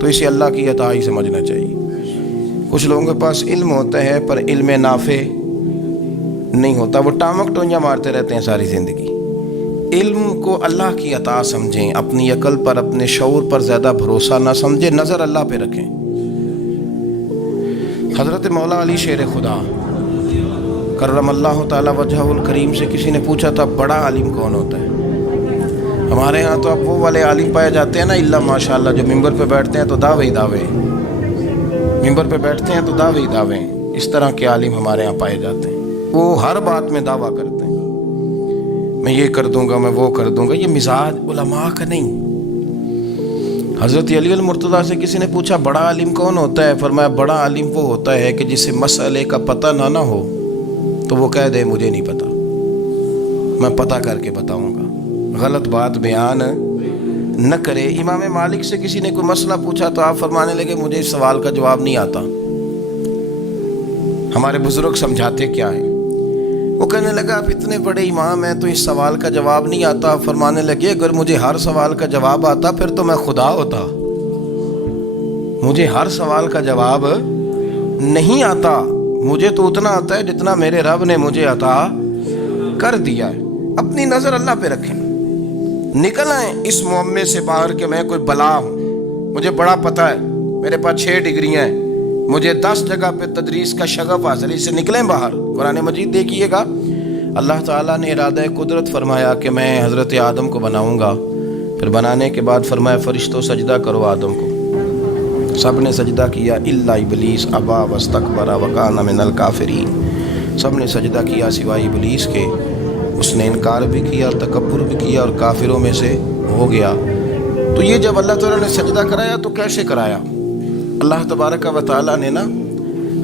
تو اسے اللہ کی عطا ہی سمجھنا چاہیے۔ کچھ لوگوں کے پاس علم ہوتا ہے پر علم نافع نہیں ہوتا، وہ ٹامک ٹونجا مارتے رہتے ہیں ساری زندگی۔ علم کو اللہ کی عطا سمجھیں، اپنی عقل پر اپنے شعور پر زیادہ بھروسہ نہ سمجھیں، نظر اللہ پہ رکھیں۔ حضرت مولا علی شیر خدا کرم اللہ تعالی وجہہ الکریم سے کسی نے پوچھا تھا بڑا عالم کون ہوتا ہے؟ ہمارے ہاں تو اب وہ والے عالم پائے جاتے ہیں نا، اللہ ماشاء اللہ، جو ممبر پہ بیٹھتے ہیں تو دعوے ہی دعوے، ممبر پہ بیٹھتے ہیں تو دعوے ہی دعوے، اس طرح کے عالم ہمارے ہاں پائے جاتے ہیں۔ وہ ہر بات میں دعویٰ کرتے ہیں، میں یہ کر دوں گا، میں وہ کر دوں گا۔ یہ مزاج علماء کا نہیں۔ حضرت علی المرتضیٰ سے کسی نے پوچھا بڑا عالم کون ہوتا ہے؟ فرمایا بڑا عالم وہ ہوتا ہے کہ جسے مسئلے کا پتہ نہ ہو تو وہ کہہ دے مجھے نہیں پتہ، میں پتہ کر کے بتاؤں گا، غلط بات بیان نہ کرے۔ امام مالک سے کسی نے کوئی مسئلہ پوچھا تو آپ فرمانے لگے مجھے اس سوال کا جواب نہیں آتا، ہمارے بزرگ سمجھاتے کیا ہیں؟ وہ کہنے لگا آپ اتنے بڑے امام ہیں تو اس سوال کا جواب نہیں آتا۔ آپ فرمانے لگے اگر مجھے ہر سوال کا جواب آتا پھر تو میں خدا ہوتا، مجھے ہر سوال کا جواب نہیں آتا، مجھے تو اتنا آتا ہے جتنا میرے رب نے مجھے عطا کر دیا ہے۔ اپنی نظر اللہ پہ رکھیں، نکل آئیں اس معمے سے باہر کہ میں کوئی بلا ہوں، مجھے بڑا پتہ ہے، میرے پاس 6 ڈگریاں ہیں، مجھے 10 جگہ پہ تدریس کا شغف حاصل ہے، اس سے نکلیں باہر۔ قرآن مجید دیکھیے گا، اللہ تعالیٰ نے ارادہ قدرت فرمایا کہ میں حضرت آدم کو بناؤں گا، پھر بنانے کے بعد فرمایا فرشتوں سجدہ کرو آدم کو، سب نے سجدہ کیا الا ابلیس ابا واستکبر وکان من الکافرین، سب نے سجدہ کیا سوائے ابلیس کے، اس نے انکار بھی کیا، تکبر بھی کیا اور کافروں میں سے ہو گیا۔ تو یہ جب اللہ تعالیٰ نے سجدہ کرایا تو کیسے کرایا؟ اللہ تبارک و تعالیٰ نے نا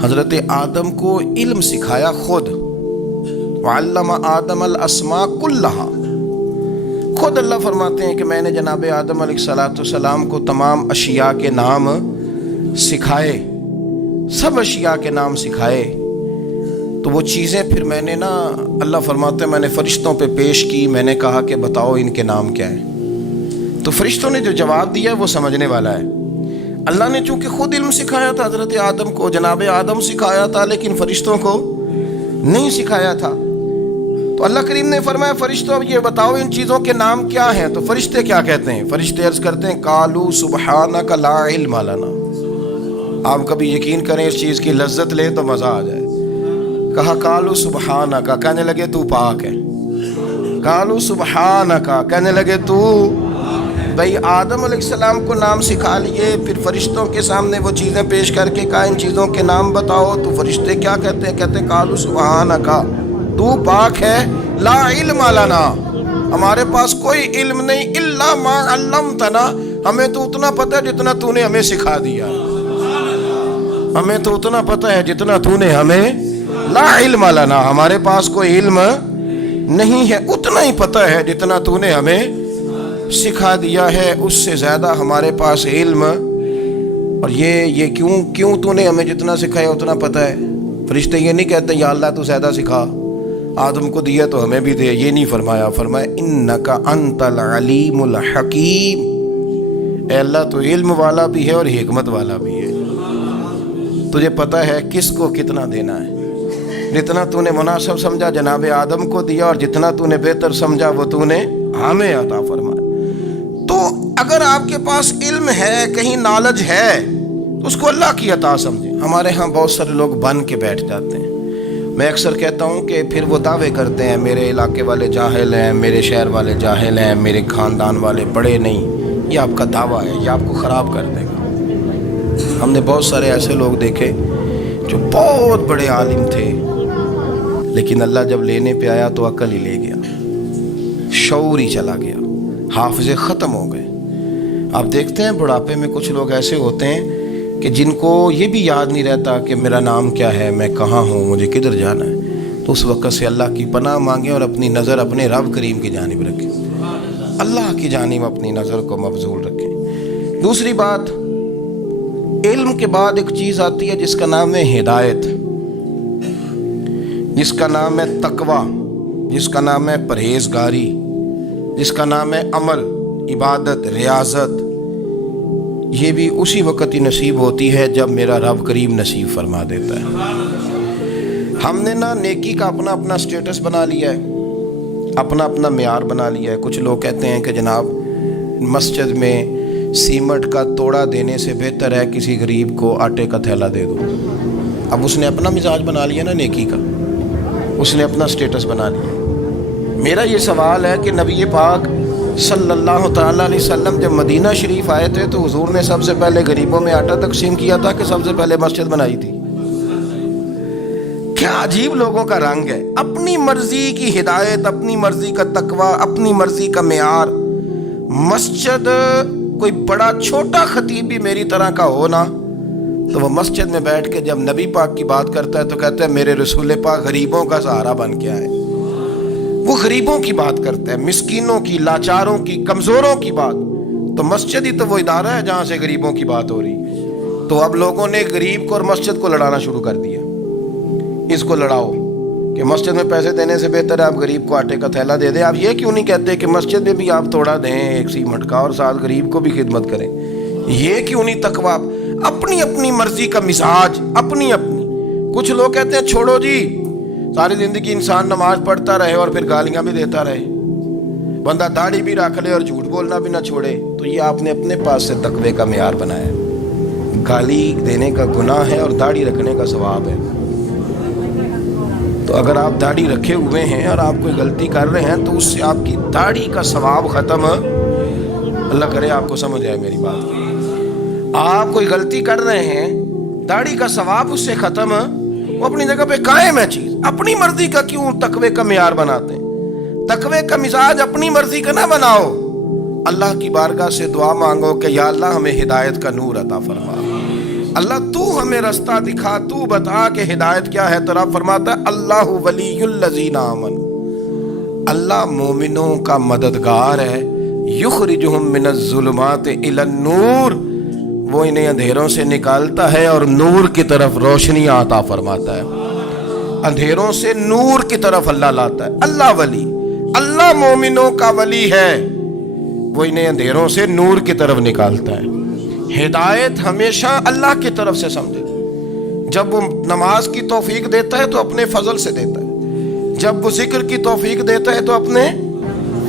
حضرت آدم کو علم سکھایا خود، وعلم آدم الاسماء کلہا، خود اللہ فرماتے ہیں کہ میں نے جناب آدم علیہ السلام کو تمام اشیاء کے نام سکھائے، سب اشیاء کے نام سکھائے۔ تو وہ چیزیں پھر میں نے نا، اللہ فرماتے ہیں میں نے فرشتوں پہ پیش کی، میں نے کہا کہ بتاؤ ان کے نام کیا ہیں، تو فرشتوں نے جو جواب دیا وہ سمجھنے والا ہے۔ اللہ نے چونکہ خود علم سکھایا تھا حضرت آدم کو، جناب آدم سکھایا تھا، لیکن فرشتوں کو نہیں سکھایا تھا۔ تو اللہ کریم نے فرمایا فرشتوں اب یہ بتاؤ ان چیزوں کے نام کیا ہیں؟ تو فرشتے کیا کہتے ہیں؟ فرشتے عرض کرتے ہیں قالوا سبحانک لا علم لنا۔ آپ کبھی یقین کریں اس چیز کی لذت لیں تو مزہ آ جائے۔ کہا قالوا سبحانک، کہنے لگے تو پاک ہے، قالوا سبحانک، کہنے لگے تو، بھئی آدم علیہ السلام کو نام سکھا لیے، پھر فرشتوں کے سامنے وہ چیزیں پیش کر کے کہا ان چیزوں کے نام بتاؤ، تو فرشتے کیا کہتے ہیں؟ کہتے ہیں قالوا سبحانک، تو پاک ہے، لا علم لنا، ہمارے پاس کوئی علم نہیں، الا ما علمتنا، ہمیں تو اتنا پتہ ہے جتنا تو نے ہمیں سکھا دیا، ہمیں تو اتنا پتہ ہے جتنا تو نے ہمیں، لا علم لنا، ہمارے پاس کوئی علم نہیں ہے، اتنا ہی پتہ ہے جتنا تو نے ہمیں سکھا دیا ہے، اس سے زیادہ ہمارے پاس علم، اور یہ کیوں تو نے ہمیں جتنا سکھایا اتنا پتہ ہے۔ فرشتے یہ نہیں کہتے یا اللہ تو زیادہ سکھا، آدم کو دیا تو ہمیں بھی دے، یہ نہیں فرمایا، فرمایا انکا انت العلیم الحکیم، اے اللہ تو علم والا بھی ہے اور حکمت والا بھی ہے، تجھے پتہ ہے کس کو کتنا دینا ہے، جتنا تو نے مناسب سمجھا جناب آدم کو دیا، اور جتنا تو نے بہتر سمجھا وہ تو نے ہمیں عطا فرمایا۔ تو اگر آپ کے پاس علم ہے، کہیں نالج ہے، تو اس کو اللہ کی عطا سمجھیں۔ ہمارے ہاں بہت سارے لوگ بن کے بیٹھ جاتے ہیں، میں اکثر کہتا ہوں کہ پھر وہ دعوے کرتے ہیں میرے علاقے والے جاہل ہیں، میرے شہر والے جاہل ہیں، میرے خاندان والے بڑے نہیں، یہ آپ کا دعویٰ ہے، یہ آپ کو خراب کر دے گا۔ ہم نے بہت سارے ایسے لوگ دیکھے جو بہت بڑے عالم تھے، لیکن اللہ جب لینے پہ آیا تو عقل ہی لے گیا، شعور ہی چلا گیا، حافظے ختم ہو گئے۔ آپ دیکھتے ہیں بڑھاپے میں کچھ لوگ ایسے ہوتے ہیں کہ جن کو یہ بھی یاد نہیں رہتا کہ میرا نام کیا ہے، میں کہاں ہوں، مجھے کدھر جانا ہے، تو اس وقت سے اللہ کی پناہ مانگیں اور اپنی نظر اپنے رب کریم کی جانب رکھیں، اللہ کی جانب اپنی نظر کو مبذول رکھیں۔ دوسری بات، علم کے بعد ایک چیز آتی ہے جس کا نام ہے ہدایت، جس کا نام ہے تقوی، جس کا نام ہے پرہیزگاری، جس کا نام ہے عمل، عبادت، ریاضت۔ یہ بھی اسی وقت ہی نصیب ہوتی ہے جب میرا رب کریم نصیب فرما دیتا ہے۔ ہم نے نا نیکی کا اپنا اپنا سٹیٹس بنا لیا ہے، اپنا اپنا معیار بنا لیا ہے۔ کچھ لوگ کہتے ہیں کہ جناب مسجد میں سیمنٹ کا توڑا دینے سے بہتر ہے کسی غریب کو آٹے کا تھیلا دے دو۔ اب اس نے اپنا مزاج بنا لیا نا نیکی کا، اس نے اپنا سٹیٹس بنا لیا۔ میرا یہ سوال ہے کہ نبی پاک صلی اللہ تعالیٰ علیہ وسلم جب مدینہ شریف آئے تھے تو حضور نے سب سے پہلے غریبوں میں آٹا تقسیم کیا تھا کہ سب سے پہلے مسجد بنائی تھی؟ کیا عجیب لوگوں کا رنگ ہے، اپنی مرضی کی ہدایت، اپنی مرضی کا تقوی، اپنی مرضی کا معیار۔ مسجد کوئی بڑا چھوٹا خطیب بھی میری طرح کا ہو نا تو وہ مسجد میں بیٹھ کے جب نبی پاک کی بات کرتا ہے تو کہتا ہے میرے رسول پاک غریبوں کا سہارا بن کے آئے۔ وہ غریبوں کی بات کرتا ہے، مسکینوں کی، لاچاروں کی، کمزوروں کی بات۔ تو مسجد ہی تو وہ ادارہ ہے جہاں سے غریبوں کی بات ہو رہی ہے۔ تو اب لوگوں نے غریب کو اور مسجد کو لڑانا شروع کر دیا، اس کو لڑاؤ کہ مسجد میں پیسے دینے سے بہتر ہے آپ غریب کو آٹے کا تھیلا دے دیں۔ آپ یہ کیوں نہیں کہتے کہ مسجد میں بھی آپ تھوڑا دیں ایک سیمنٹ کا اور ساتھ غریب کو بھی خدمت کریں؟ یہ کیوں نہیں تقویٰ؟ اپنی اپنی مرضی کا مزاج، اپنی اپنی۔ کچھ لوگ کہتے ہیں چھوڑو جی، ساری زندگی انسان نماز پڑھتا رہے اور پھر گالیاں بھی دیتا رہے، بندہ داڑھی بھی رکھ لے اور جھوٹ بولنا بھی نہ چھوڑے۔ تو یہ آپ نے اپنے پاس سے تقوی کا معیار بنایا ہے۔ گالی دینے کا گناہ ہے اور داڑھی رکھنے کا ثواب ہے۔ تو اگر آپ داڑھی رکھے ہوئے ہیں اور آپ کوئی غلطی کر رہے ہیں تو اس سے آپ کی داڑھی کا ثواب ختم، اللہ کرے آپ کو سمجھ آئے میری بات۔ آپ کوئی غلطی کر رہے ہیں، داڑھی کا ثواب اس سے ختم، وہ اپنی جگہ پہ قائم ہے چیز۔ اپنی مرضی کا کیوں تقوی کا معیار بناتے ہیں؟ تقوی کا مزاج اپنی مرضی کا نہ بناؤ۔ اللہ کی بارگاہ سے دعا مانگو کہ یا اللہ ہمیں ہدایت کا نور عطا فرما، اللہ تو ہمیں رستہ دکھا، تو بتا کہ ہدایت کیا ہے۔ تو رب فرماتا ہے اللہ ولی الذین آمنوا، اللہ مومنوں کا مددگار ہے، یخرجہم من الظلمات الی النور، وہ انہیں اندھیروں سے نکالتا ہے اور نور کی طرف روشنی عطا فرماتا ہے۔ اندھیروں سے نور کی طرف اللہ لاتا ہے۔ اللہ ولی، اللہ مومنوں کا ولی ہے، وہ انہیں اندھیروں سے نور کی طرف نکالتا ہے۔ ہدایت ہمیشہ اللہ کی طرف سے سمجھے۔ جب وہ نماز کی توفیق دیتا ہے تو اپنے فضل سے دیتا ہے، جب وہ ذکر کی توفیق دیتا ہے تو اپنے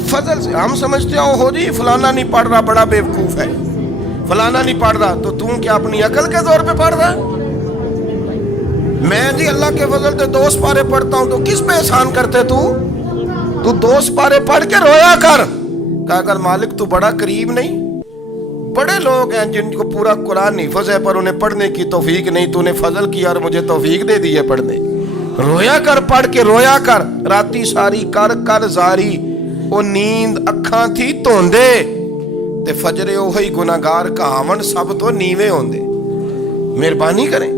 فضل سے۔ ہم سمجھتے ہو جی فلانا نہیں پڑھ رہا بڑا بیوقوف ہے، فلانا نہیں پڑھ رہا، تو تم کیا اپنی عقل کے زور پہ پڑھ رہا ہے؟ میں جی اللہ کے فضل سے 2 سپارے پڑھتا ہوں، تو کس پہ احسان کرتے تو 2 سپارے پڑھ کے رویا کر، کہا کر مالک تو بڑا قریب نہیں۔ بڑے لوگ ہیں جن کو پورا قرآن حفظ ہے پر انہیں پڑھنے کی توفیق نہیں، تو نے فضل کیا اور مجھے توفیق دے دی ہے پڑھنے۔ رویا کر، پڑھ کے رویا کر، راتی ساری کر کر زاری، او نیند اکھاں تھی توندے تے فجرے اوہی گناہگار کہاون سب تو نیوے ہوندے۔ مہربانی کریں،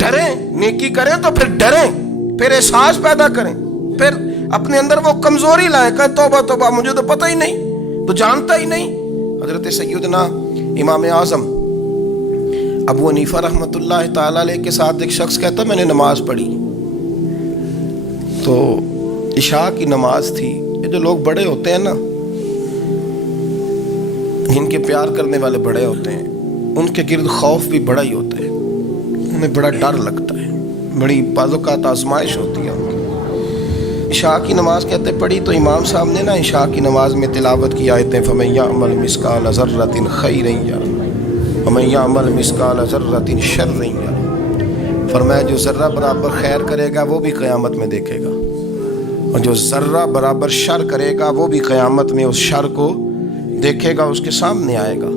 ڈریں، نیکی کریں تو پھر ڈریں، پھر احساس پیدا کریں، پھر اپنے اندر وہ کمزوری لائیں کہ توبہ توبہ مجھے تو پتہ ہی نہیں، تو جانتا ہی نہیں۔ حضرت سیدنا امام اعظم ابو حنیفہ رحمۃ اللہ تعالی علیہ کے ساتھ ایک شخص کہتا میں نے نماز پڑھی، تو عشاء کی نماز تھی۔ یہ جو لوگ بڑے ہوتے ہیں نا، ان کے پیار کرنے والے بڑے ہوتے ہیں، ان کے گرد خوف بھی بڑا ہی ہوتا ہے، انہیں بڑا ڈر لگتا ہے، بڑی بعض اوقات آزمائش ہوتی ہے ان کی۔ عشاء کی نماز کہتے پڑھی تو امام صاحب نے نا عشاء کی نماز میں تلاوت کی آیتیں فَمَن يَعْمَلْ مِثْقَالَ ذَرَّةٍ خَيْرًا يَرَهُ وَمَن يَعْمَلْ مِثْقَالَ ذَرَّةٍ شَرًّا يَرَهُ، فرمایا جو ذرہ برابر خیر کرے گا وہ بھی قیامت میں دیکھے گا، اور جو ذرہ برابر شر کرے گا وہ بھی قیامت میں اس شر کو دیکھے گا، اس کے سامنے آئے گا۔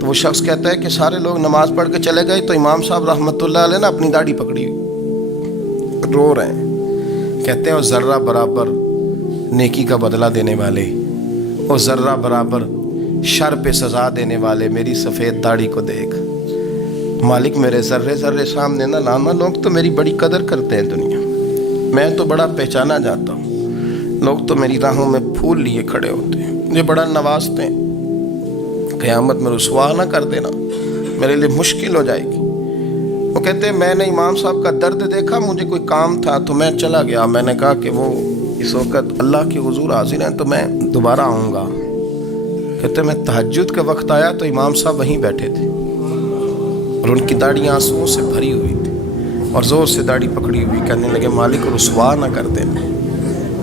تو وہ شخص کہتا ہے کہ سارے لوگ نماز پڑھ کے چلے گئے تو امام صاحب رحمۃ اللہ علیہ نے اپنی داڑھی پکڑی ہوئی، رو رہے ہیں، کہتے ہیں وہ ذرہ برابر نیکی کا بدلہ دینے والے، وہ ذرہ برابر شر پہ سزا دینے والے میری سفید داڑھی کو دیکھ مالک، میرے ذرے ذرے سامنے نہ لانا، لوگ تو میری بڑی قدر کرتے ہیں دنیا، میں تو بڑا پہچانا جاتا ہوں، لوگ تو میری راہوں میں پھول لیے کھڑے ہوتے ہیں، مجھے بڑا نوازتے ہیں، قیامت میں رسوا نہ کر دینا، میرے لیے مشکل ہو جائے گی۔ وہ کہتے ہیں میں نے امام صاحب کا درد دیکھا، مجھے کوئی کام تھا تو میں چلا گیا، میں نے کہا کہ وہ اس وقت اللہ کے حضور حاضر ہیں تو میں دوبارہ آؤں گا، کہتے میں تہجد کا وقت آیا تو امام صاحب وہیں بیٹھے تھے اور ان کی داڑھی آنسوؤں سے بھری ہوئی تھی اور زور سے داڑھی پکڑی ہوئی، کہنے لگے مالک رسوا نہ کر دینا،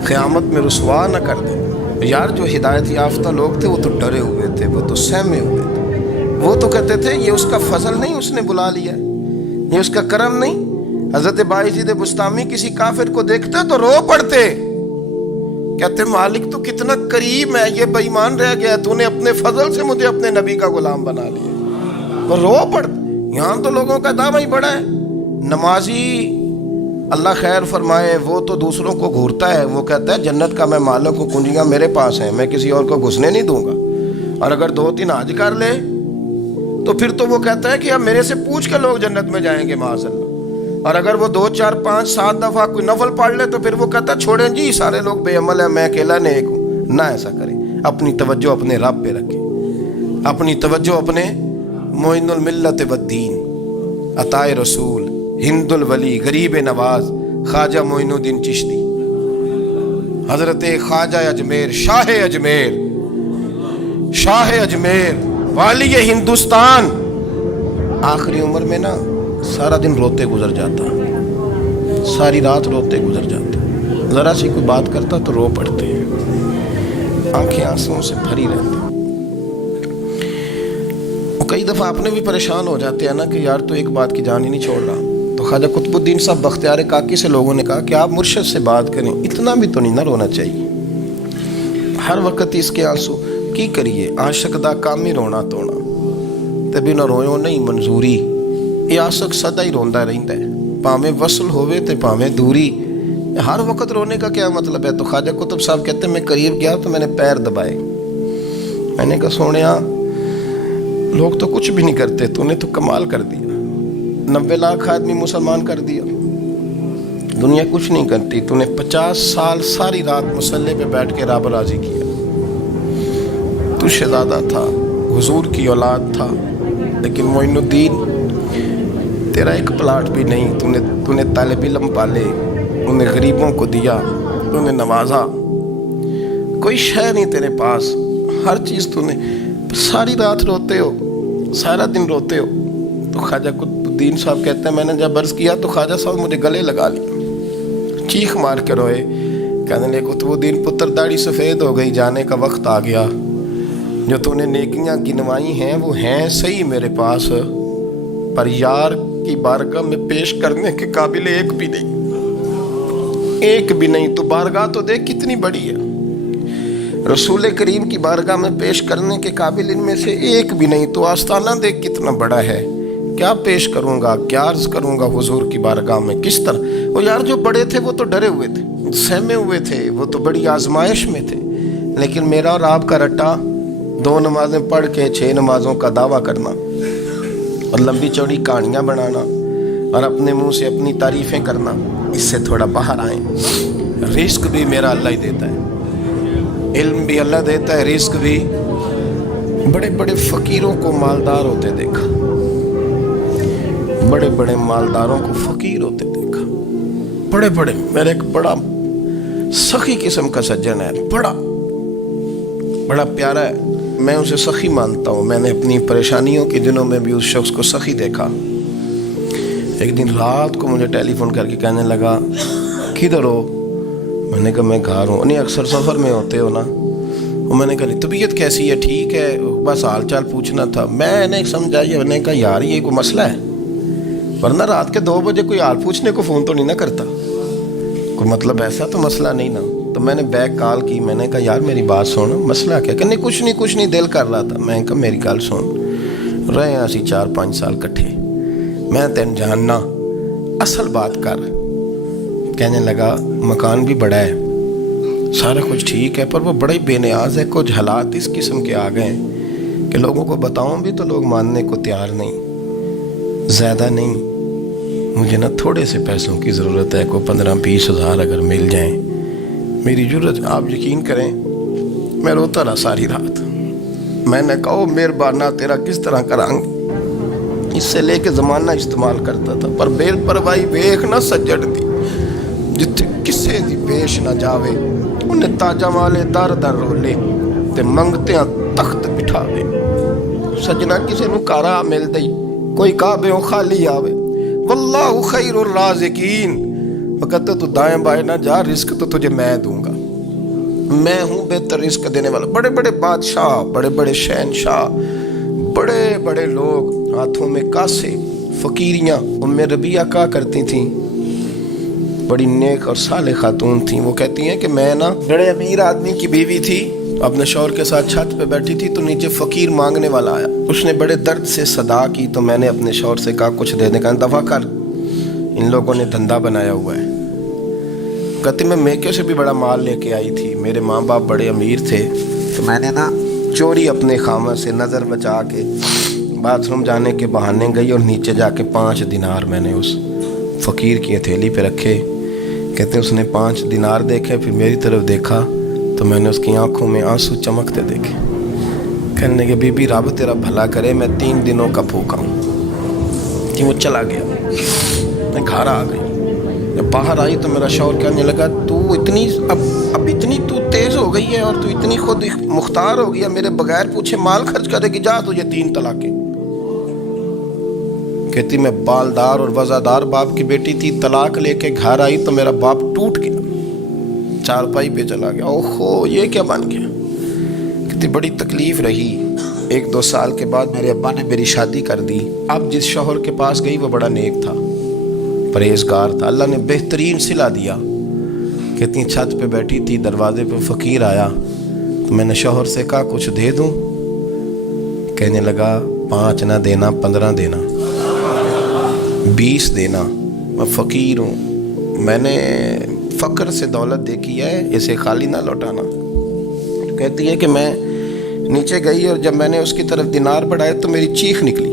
قیامت میں رسوا نہ کر دینا۔ یار جو ہدایت یافتہ لوگ تھے وہ تو ڈرے ہوئے تھے، وہ تو سہمے ہوئے تھے، وہ تو کہتے تھے یہ اس کا فضل نہیں، اس نے بلا لیا، یہ اس کا کرم نہیں۔ حضرت باعزید بستامی کسی کافر کو دیکھتے تو رو پڑتے، کہتے مالک تو کتنا کریم ہے، یہ بے ایمان رہ گیا، تو نے اپنے فضل سے مجھے اپنے نبی کا غلام بنا لیا، وہ رو پڑتے۔ یہاں تو لوگوں کا دعویٰ ہی بڑا ہے، نمازی اللہ خیر فرمائے وہ تو دوسروں کو گھورتا ہے، وہ کہتا ہے جنت کا میں مالک ہوں، کنجیاں میرے پاس ہیں، میں کسی اور کو گھسنے نہیں دوں گا، اور اگر 2-3 حج کر لے تو پھر تو وہ کہتا ہے کہ اب میرے سے پوچھ کے لوگ جنت میں جائیں گے معاذ اللہ، اور اگر وہ 2 4 5 7 دفعہ کوئی نفل پڑھ لے تو پھر وہ کہتا ہے چھوڑیں جی سارے لوگ بے عمل ہیں، میں اکیلا نیک ہوں۔ نہ ایسا کریں، اپنی توجہ اپنے رب پہ رکھیں، اپنی توجہ اپنے معین الملت والدین، عطائے رسول، ہند الولی، غریب نواز، خواجہ معین الدین چشتی، حضرت خواجہ اجمیر، شاہ اجمیر، والی ہندوستان، آخری عمر میں نا سارا دن روتے گزر جاتا، ساری رات روتے گزر جاتا، ذرا سی کوئی بات کرتا تو رو پڑتے ہیں، آنکھیں آنسوؤں سے بھری رہتی۔ کئی دفعہ اپنے بھی پریشان ہو جاتے ہیں نا کہ یار تو ایک بات کی جان ہی نہیں چھوڑ رہا، تو خواجہ قطب الدین صاحب بختیار کاکی سے لوگوں نے کہا کہ آپ مرشد سے بات کریں، اتنا بھی تو نہیں نہ رونا چاہیے، ہر وقت اس کے آنسو کی کریے، عاشق دا کام ہی رونا توڑا، تبھی نہ رویو نہیں منظوری، یہ عاشق سدا ہی روندا رہندا ہے، پاویں وصل ہوئے تے پاویں دوری، ہر وقت رونے کا کیا مطلب ہے؟ تو خواجہ قطب صاحب کہتے ہیں میں قریب گیا تو میں نے پیر دبائے، میں نے کہا سونیا لوگ تو کچھ بھی نہیں کرتے، تو نے تو کمال کر دیا، 90 لاکھ آدمی مسلمان کر دیا، دنیا کچھ نہیں کرتی، تو نے 50 سال ساری رات مصلے پہ بیٹھ کے رب راضی کیا، تو شہزادہ تھا، حضور کی اولاد تھا، لیکن معین الدین تیرا ایک پلاٹ بھی نہیں، تو نے طالب علم پالے، انہیں غریبوں کو دیا، انہیں نوازا، کوئی شے نہیں تیرے پاس، ہر چیز تو نے، ساری رات روتے ہو، سارا دن روتے ہو۔ تو خواجہ قطب الدین صاحب کہتے ہیں میں نے جب عرض کیا تو خواجہ صاحب مجھے گلے لگا لیا، چیخ مار کے روئے، کہنے لگے قطب الدین پتر داڑھی سفید ہو گئی، جانے کا وقت آ گیا، جو تو نے نیکیاں گنوائی ہیں وہ ہیں صحیح میرے پاس، پر یار کی بارگاہ میں پیش کرنے کے قابل ایک بھی نہیں، تو بارگاہ تو دیکھ کتنی بڑی ہے، رسول کریم کی بارگاہ میں پیش کرنے کے قابل ان میں سے ایک بھی نہیں، تو آستانہ دیکھ کتنا بڑا ہے، کیا پیش کروں گا، کیا عرض کروں گا حضور کی بارگاہ میں، کس طرح؟ وہ یار جو بڑے تھے وہ تو ڈرے ہوئے تھے، سہمے ہوئے تھے، وہ تو بڑی آزمائش میں تھے، لیکن میرا اور آپ کا رٹا 2 نمازیں پڑھ کے 6 نمازوں کا دعویٰ کرنا اور لمبی چوڑی کہانیاں بنانا اور اپنے منہ سے اپنی تعریفیں کرنا، اس سے تھوڑا باہر آئیں۔ رزق بھی میرا اللہ ہی دیتا ہے، علم بھی اللہ دیتا ہے، رزق بھی۔ بڑے بڑے فقیروں کو مالدار ہوتے دیکھا، بڑے بڑے مالداروں کو فقیر ہوتے دیکھا، بڑے بڑے، میرا ایک بڑا سخی قسم کا سجن ہے، بڑا پیارا ہے، میں اسے سخی مانتا ہوں، میں نے اپنی پریشانیوں کے دنوں میں بھی اس شخص کو سخی دیکھا۔ ایک دن رات کو مجھے ٹیلی فون کر کے کہنے لگا کدھر ہو؟ میں نے کہا میں گھر ہوں۔ نہیں اکثر سفر میں ہوتے ہو نا؟ اور میں نے کہا طبیعت کیسی ہے؟ ٹھیک ہے، بس حال چال پوچھنا تھا۔ میں نے سمجھایا، میں نے کہا یار یہ کوئی مسئلہ ہے، ورنہ رات کے 2 بجے کوئی حال پوچھنے کو فون تو نہیں نہ کرتا، کوئی مطلب ایسا تو مسئلہ نہیں نا۔ تو میں نے بیک کال کی، میں نے کہا یار میری بات سن، مسئلہ کیا؟ کہ نہیں کچھ نہیں دل کر رہا تھا۔ میں نے کہا میری گل سن، رہے ہیں اسی 4-5 سال کٹھے، میں تین جاننا، اصل بات کر۔ کہنے لگا مکان بھی بڑا ہے، سارا کچھ ٹھیک ہے، پر وہ بڑا ہی بے نیاز ہے، کچھ حالات اس قسم کے آ گئے ہیں کہ لوگوں کو بتاؤں بھی تو لوگ ماننے کو تیار نہیں، زیادہ نہیں، مجھے نا تھوڑے سے پیسوں کی ضرورت ہے، کوئی 15-20 ہزار اگر مل جائیں میری ضرورت۔ آپ یقین کریں میں روتا رہا ساری رات۔ میں نے کہا مہربانہ تیرا کس طرح کرانگ، اس سے لے کے زمانہ استعمال کرتا تھا، پر بے پرواہی ویخ نہ سجڑ دی، جتھے کسے دی پیش نہ جاوے، انہیں تاجہ والے در در رولے تے منگتے ہیں تخت اٹھاوے سجنا کسی نو کارا مل دئی کوئی کعبے خالی آوے واللہ خیر الرازقین وقت تو دائیں بائیں نہ جا رزق تو تجھے میں دوں گا میں ہوں بہتر رزق دینے والا بڑے بڑے بادشاہ بڑے بڑے شہنشاہ بڑے بڑے لوگ ہاتھوں میں کاسے فقیریاں ام ربیہ کہا کرتی تھیں بڑی نیک اور صالح خاتون تھیں وہ کہتی ہیں کہ میں نا بڑے امیر آدمی کی بیوی تھی اپنے شوہر کے ساتھ چھت پہ بیٹھی تھی تو نیچے فقیر مانگنے والا آیا اس نے بڑے درد سے صدا کی تو میں نے اپنے شوہر سے کہا کچھ دینے کا دفع کر ان لوگوں نے دھندا بنایا ہوا ہے کہتی میں میکے سے بھی بڑا مال لے کے آئی تھی میرے ماں باپ بڑے امیر تھے تو میں نے نا چوری اپنے خامہ سے نظر بچا کے باتھ روم جانے کے بہانے گئی اور نیچے جا کے 5 دینار میں نے اس فقیر کی ہتھیلی پہ رکھے کہتے اس نے 5 دینار دیکھے پھر میری طرف دیکھا تو میں نے اس کی آنکھوں میں آنسو چمکتے دیکھے کہنے کہ بی بی رب تیرا بھلا کرے میں 3 دنوں کا بھوکا ہوں کہ وہ چلا گیا میں گھر آ گئی جب باہر آئی تو میرا شوہر کہنے لگا تو اتنی اب اتنی تو تیز ہو گئی ہے اور تو اتنی خود مختار ہو گیا میرے بغیر پوچھے مال خرچ کرے گی جا تجھے 3 طلاقیں کہتی میں بالدار اور وزادار باپ کی بیٹی تھی طلاق لے کے گھر آئی تو میرا باپ ٹوٹ گیا چارپائی پہ چلا گیا اوہو یہ کیا بن گیا کہتی بڑی تکلیف رہی 1-2 سال کے بعد میرے ابا نے میری شادی کر دی اب جس شوہر کے پاس گئی وہ بڑا نیک تھا پرہیزگار تھا اللہ نے بہترین صلہ دیا کہتی چھت پہ بیٹھی تھی دروازے پہ فقیر آیا تو میں نے شوہر سے کہا کچھ دے دوں کہنے لگا 5 نہ دینا 15 دینا 20 دینا میں فقیر ہوں میں نے فقر سے دولت دیکھی ہے اسے خالی نہ لوٹانا کہتی ہے کہ میں نیچے گئی اور جب میں نے اس کی طرف دینار بڑھائے تو میری چیخ نکلی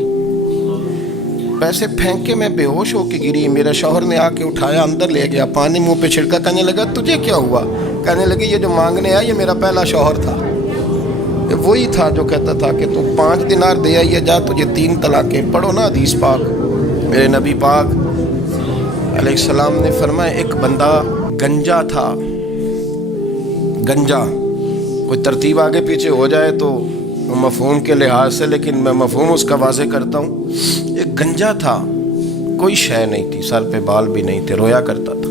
پیسے پھینک کے میں بے ہوش ہو کے گری میرا شوہر نے آ کے اٹھایا اندر لے گیا پانی منہ پہ چھڑکا کہنے لگا تجھے کیا ہوا کہنے لگی یہ جو مانگنے آیا یہ میرا پہلا شوہر تھا یہ وہی تھا جو کہتا تھا کہ تو 5 دینار دے آئیے جا تجھے 3 طلاقیں پڑھو نا حدیث پاک میرے نبی پاک علیہ السلام نے فرمایا ایک بندہ گنجا تھا گنجا کوئی ترتیب آگے پیچھے ہو جائے تو مفہوم کے لحاظ سے لیکن میں مفہوم اس کا واضح کرتا ہوں ایک گنجا تھا کوئی شے نہیں تھی سر پہ بال بھی نہیں تھے رویا کرتا تھا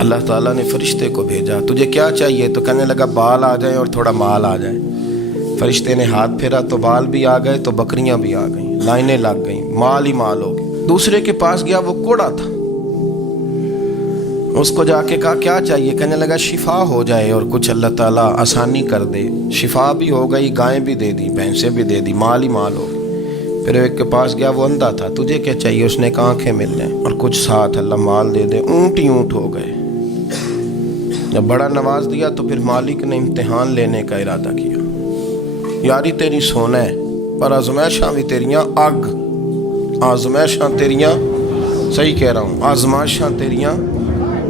اللہ تعالیٰ نے فرشتے کو بھیجا تجھے کیا چاہیے تو کہنے لگا بال آ جائیں اور تھوڑا مال آ جائے فرشتے نے ہاتھ پھیرا تو بال بھی آ گئے تو بکریاں بھی آ گئیں لائنیں لگ گئیں مال ہی مال ہو گئے دوسرے کے پاس گیا وہ کوڑا تھا اس کو جا کے کہا کیا چاہیے کہنے لگا شفا ہو جائے اور کچھ اللہ تعالیٰ آسانی کر دے شفا بھی ہو گئی گائیں بھی دے دی بھینسیں بھی دے دی مال ہی مال ہو گئی پھر ایک کے پاس گیا وہ اندھا تھا تجھے کیا چاہیے اس نے کہا آنکھیں مل جائیں اور کچھ ساتھ اللہ مال دے دے اونٹ ہی اونٹ ہو گئے جب بڑا نواز دیا تو پھر مالک نے امتحان لینے کا ارادہ کیا یاری تیری سونا ہے پر آزمائشاں بھی تیریاں اگ آزمائشاں تیریاں صحیح کہہ رہا ہوں آزمائشاں تیریاں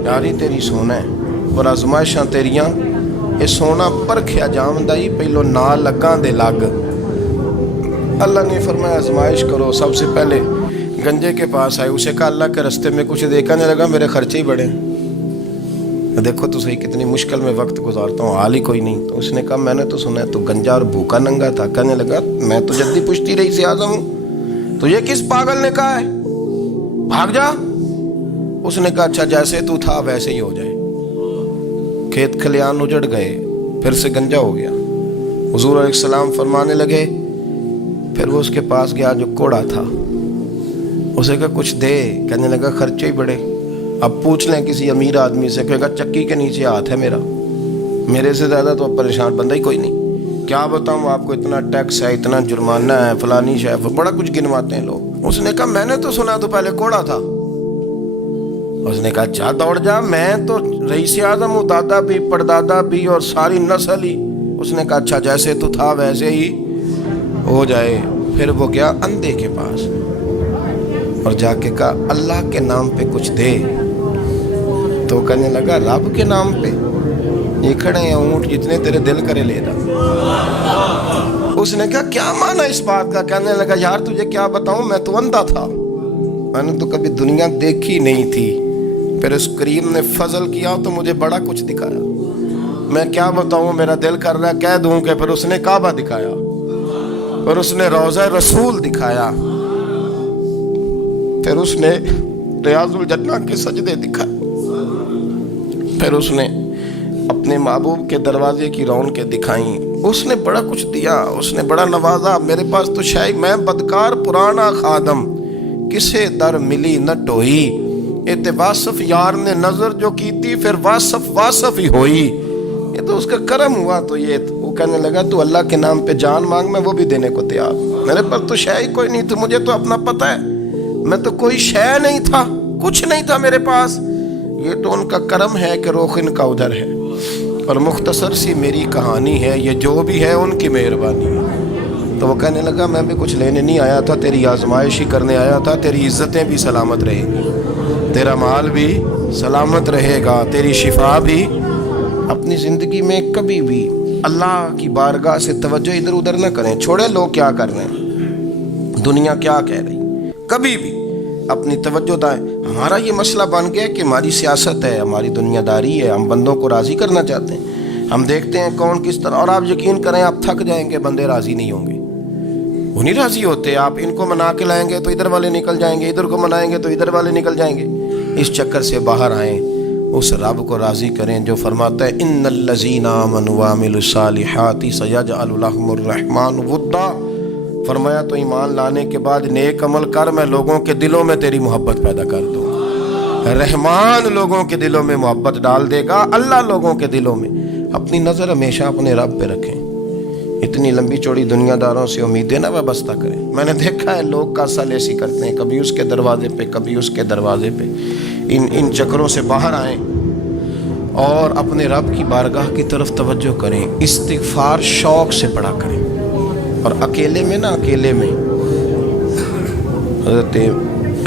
یاری تیری سونا ہے اور آزمائشاں تیریاں یہ سونا پرکھیا جام دائی پہلو نا لگاں دے لگ اللہ نے فرمایا آزمائش کرو سب سے پہلے گنجے کے پاس آئے اسے کہا اللہ کے رستے میں کچھ دیکھنے لگا میرے خرچے ہی بڑے دیکھو تو صحیح کتنی مشکل میں وقت گزارتا ہوں حال ہی کوئی نہیں تو اس نے کہا میں نے تو سنا ہے تو گنجا اور بھوکا ننگا تھا کہنے لگا میں تو جدی پوچھتی رہی سے اعظم ہوں تو یہ کس پاگل نے کہا ہے بھاگ جا اس نے کہا اچھا جیسے تو تھا ویسے ہی ہو جائے کھیت کھلیان اجڑ گئے پھر سے گنجا ہو گیا حضور علیہ السلام فرمانے لگے پھر وہ اس کے پاس گیا جو کوڑا تھا اسے کہا کچھ دے کہنے لگا خرچے ہی بڑے اب پوچھ لیں کسی امیر آدمی سے کہے گا چکی کے نیچے ہاتھ ہے میرا میرے سے زیادہ تو اب پریشان بندہ ہی کوئی نہیں کیا بتاؤں آپ کو اتنا ٹیکس ہے اتنا جرمانہ ہے فلانی شے بڑا کچھ گنواتے ہیں لوگ اس نے کہا میں نے تو سنا تو پہلے کوڑا تھا اس نے کہا اچھا دوڑ جا میں تو رئیس اعظم ہوں دادا بھی پردادا بھی اور ساری نسل ہی اس نے کہا اچھا جیسے تو تھا ویسے ہی ہو جائے پھر وہ گیا اندھے کے پاس اور جا کے کہا اللہ کے نام پہ کچھ دے تو کہنے لگا رب کے نام پہ یہ کھڑے ہیں اونٹ جتنے تیرے دل کرے لے دا اس نے کہا کیا معنی اس بات کا کہنے لگا یار تجھے کیا بتاؤں میں تو اندھا تھا میں نے تو کبھی دنیا دیکھی نہیں تھی پھر اس کریم نے فضل کیا تو مجھے بڑا کچھ دکھایا میں کیا بتاؤں، میرا دل کر رہا ہے کہہ دوں کہ پھر اس نے کعبہ دکھایا، پھر اس نے روضہ رسول دکھایا، پھر اس نے ریاض الجنہ کے سجدے دکھائے، پھر اس نے اپنے محبوب کے دروازے کی رونقیں دکھائیں۔ اس نے بڑا کچھ دیا، اس نے بڑا نوازا۔ میرے پاس تو شاید میں بدکار پرانا خادم، کسے در ملی نہ ٹوئی، اے واصف یار نے نظر جو کی تھی، پھر واصف ہی ہوئی۔ یہ تو اس کا کرم ہوا۔ تو یہ وہ کہنے لگا تو اللہ کے نام پہ جان مانگ، میں وہ بھی دینے کو تیار۔ میرے پاس تو شے ہی کوئی نہیں تھی، مجھے تو اپنا پتہ ہے، میں تو کوئی شے نہیں تھا، کچھ نہیں تھا میرے پاس۔ یہ تو ان کا کرم ہے کہ رخ ان کا ادھر ہے، اور مختصر سی میری کہانی ہے، یہ جو بھی ہے ان کی مہربانی ہے۔ تو وہ کہنے لگا میں بھی کچھ لینے نہیں آیا تھا، تیری آزمائش ہی کرنے آیا تھا۔ تیری عزتیں بھی سلامت رہیں گی، تیرا مال بھی سلامت رہے گا، تیری شفا بھی۔ اپنی زندگی میں کبھی بھی اللہ کی بارگاہ سے توجہ ادھر ادھر نہ کریں، چھوڑے لوگ کیا کر رہے ہیں، دنیا کیا کہہ رہی، کبھی بھی اپنی توجہ دائیں۔ ہمارا یہ مسئلہ بن گیا کہ ہماری سیاست ہے، ہماری دنیا داری ہے، ہم بندوں کو راضی کرنا چاہتے ہیں، ہم دیکھتے ہیں کون کس طرح، اور آپ یقین کریں آپ تھک جائیں گے، بندے راضی نہیں ہوں گے، وہ نہیں راضی ہوتے۔ آپ ان کو منا کے لائیں گے تو ادھر والے نکل جائیں گے، ادھر کو منائیں گے تو ادھر والے نکل جائیں گے۔ اس چکر سے باہر آئیں، اس رب کو راضی کریں جو فرماتا ہے ان الذین آمنوا وعملوا الصالحات سیجعل لهم الرحمن ودا۔ فرمایا تو ایمان لانے کے بعد نیک عمل کر، میں لوگوں کے دلوں میں تیری محبت پیدا کر دوں۔ رحمان لوگوں کے دلوں میں محبت ڈال دے گا، اللہ لوگوں کے دلوں میں۔ اپنی نظر ہمیشہ اپنے رب پہ رکھیں، اتنی لمبی چوڑی دنیا داروں سے امیدیں نہ وابستہ کریں۔ میں نے دیکھا ہے لوگ کا سل ایسی کرتے ہیں، کبھی اس کے دروازے پہ کبھی اس کے دروازے پہ۔ ان چکروں سے باہر آئیں اور اپنے رب کی بارگاہ کی طرف توجہ کریں، استغفار شوق سے پڑھا کریں۔ اور اکیلے میں حضرت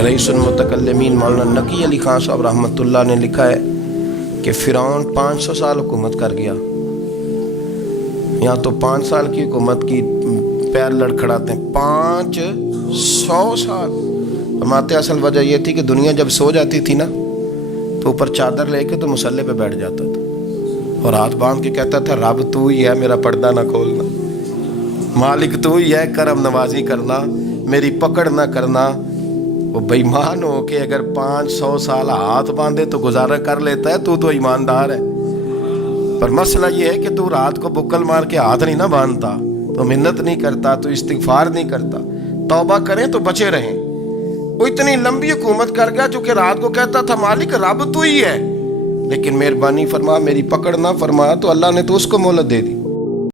رئیس المتکلمین مولانا نقی علی خان صاحب رحمۃ اللہ نے لکھا ہے کہ فرعون 500 سال حکومت کر گیا، یہاں تو 5 سال کی حکومت کی پیر لڑکھڑاتے ہیں، 500 سال۔ فرماتے اصل وجہ یہ تھی کہ دنیا جب سو جاتی تھی نا تو اوپر چادر لے کے تو مصلے پہ بیٹھ جاتا تھا اور ہاتھ باندھ کے کہتا تھا رب تو ہی ہے، میرا پردہ نہ کھولنا، مالک تو ہی ہے، کرم نوازی کرنا، میری پکڑ نہ کرنا۔ وہ بے ایمان ہو کہ اگر 500 سال ہاتھ باندھے تو گزارا کر لیتا ہے، تو ایماندار ہے۔ پر مسئلہ یہ ہے کہ تو رات کو بکل مار کے ہاتھ نہیں نہ باندھتا، تو منت نہیں کرتا، تو استغفار نہیں کرتا۔ توبہ کریں تو بچے رہیں۔ وہ اتنی لمبی حکومت کر گیا جو کہ رات کو کہتا تھا مالک رب تو ہی ہے، لیکن مہربانی فرما، میری پکڑ نہ فرما، تو اللہ نے تو اس کو مہلت دے دی۔